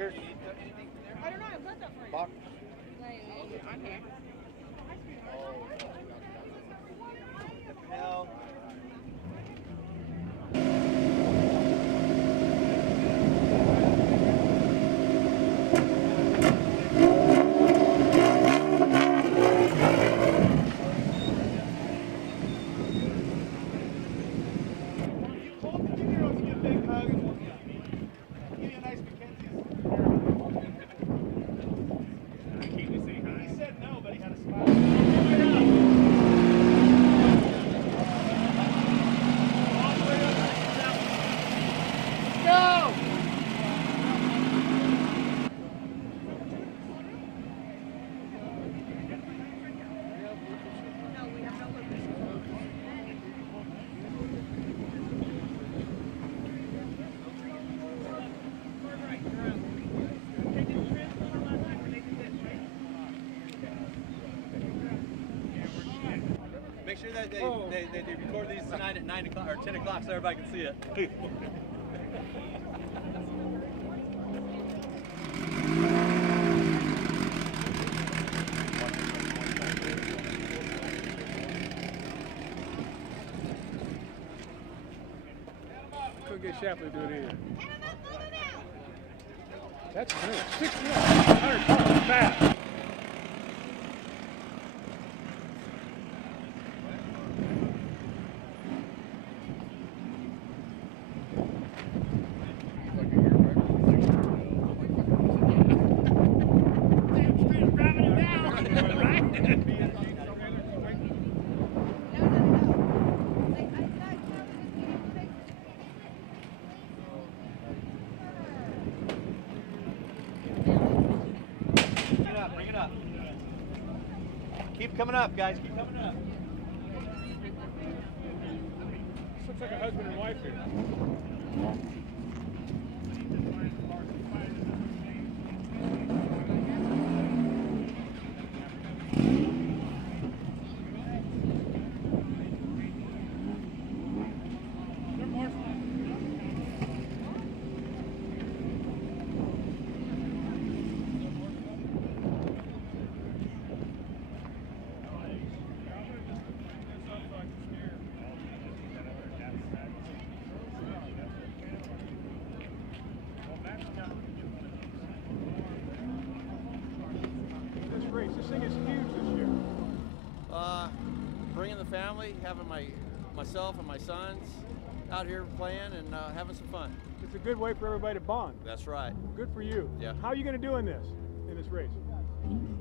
markers? I don't know. I've got that for you. Box? On here. No. Make sure that they record these tonight at 9 o'clock or 10 o'clock so everybody can see it. Couldn't get Shapley to do it either. That's 100 pounds fast. Bring it up. Keep coming up, guys. Keep coming up. This looks like a husband and wife here. This thing is huge this year. Bringing the family, having myself and my sons out here playing and having some fun. It's a good way for everybody to bond. That's right. Good for you. Yeah. How are you going to do in this race?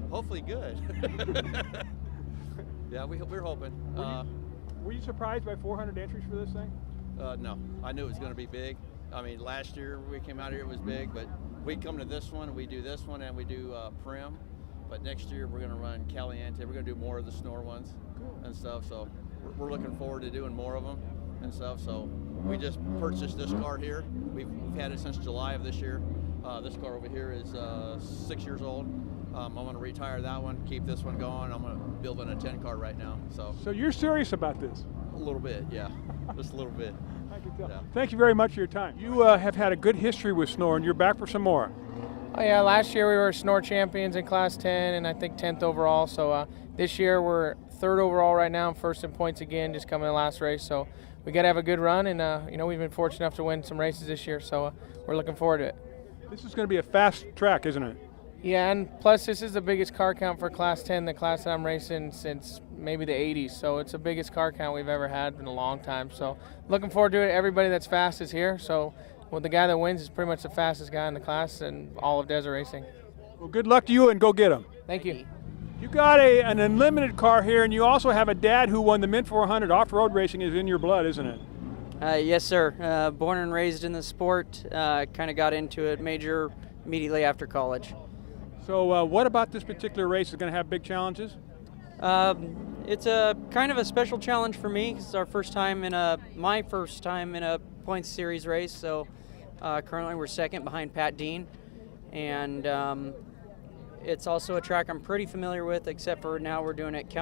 Hopefully good. Yeah, we're hoping. Were you surprised by 400 entries for this thing? No, I knew it was going to be big. I mean, last year we came out here, it was big, but we come to this one, we do this one, and we do Prim. But next year we're going to run Caliente. We're going to do more of the SNORE ones and stuff. So we're looking forward to doing more of them and stuff. So we just purchased this car here. We've had it since July of this year. This car over here is 6 years old. I'm going to retire that one, keep this one going. I'm going to build a 10 car right now. So you're serious about this? A little bit, yeah, just a little bit. I can tell. Yeah. Thank you very much for your time. You have had a good history with SNORE, and you're back for some more. Oh yeah, last year we were SNORE champions in Class 10 and I think 10th overall. So this year we're 3rd overall right now, first in points again, just coming in the last race. So we got to have a good run, and you know, we've been fortunate enough to win some races this year. So we're looking forward to it. This is going to be a fast track, isn't it? Yeah, and plus this is the biggest car count for Class 10, the class that I'm racing since maybe the 80s. So it's the biggest car count we've ever had in a long time. So looking forward to it. Everybody that's fast is here. So well, the guy that wins is pretty much the fastest guy in the class and all of Desert Racing. Well, good luck to you, and go get him. Thank you. You got an unlimited car here, and you also have a dad who won the Mint 400. Off-road racing is in your blood, isn't it? Yes, sir. Born and raised in the sport. Kind of got into it major immediately after college. So what about this particular race is going to have big challenges? It's a kind of a special challenge for me. It's our first time my first time in a points series race. So currently we're second behind Pat Dean, and it's also a track I'm pretty familiar with, except for now we're doing it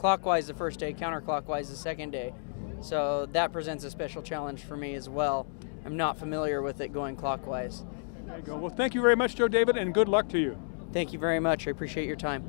clockwise the first day, counterclockwise the second day. So that presents a special challenge for me as well. I'm not familiar with it going clockwise. There you go. Well, thank you very much, Joe David, and good luck to you. Thank you very much. I appreciate your time.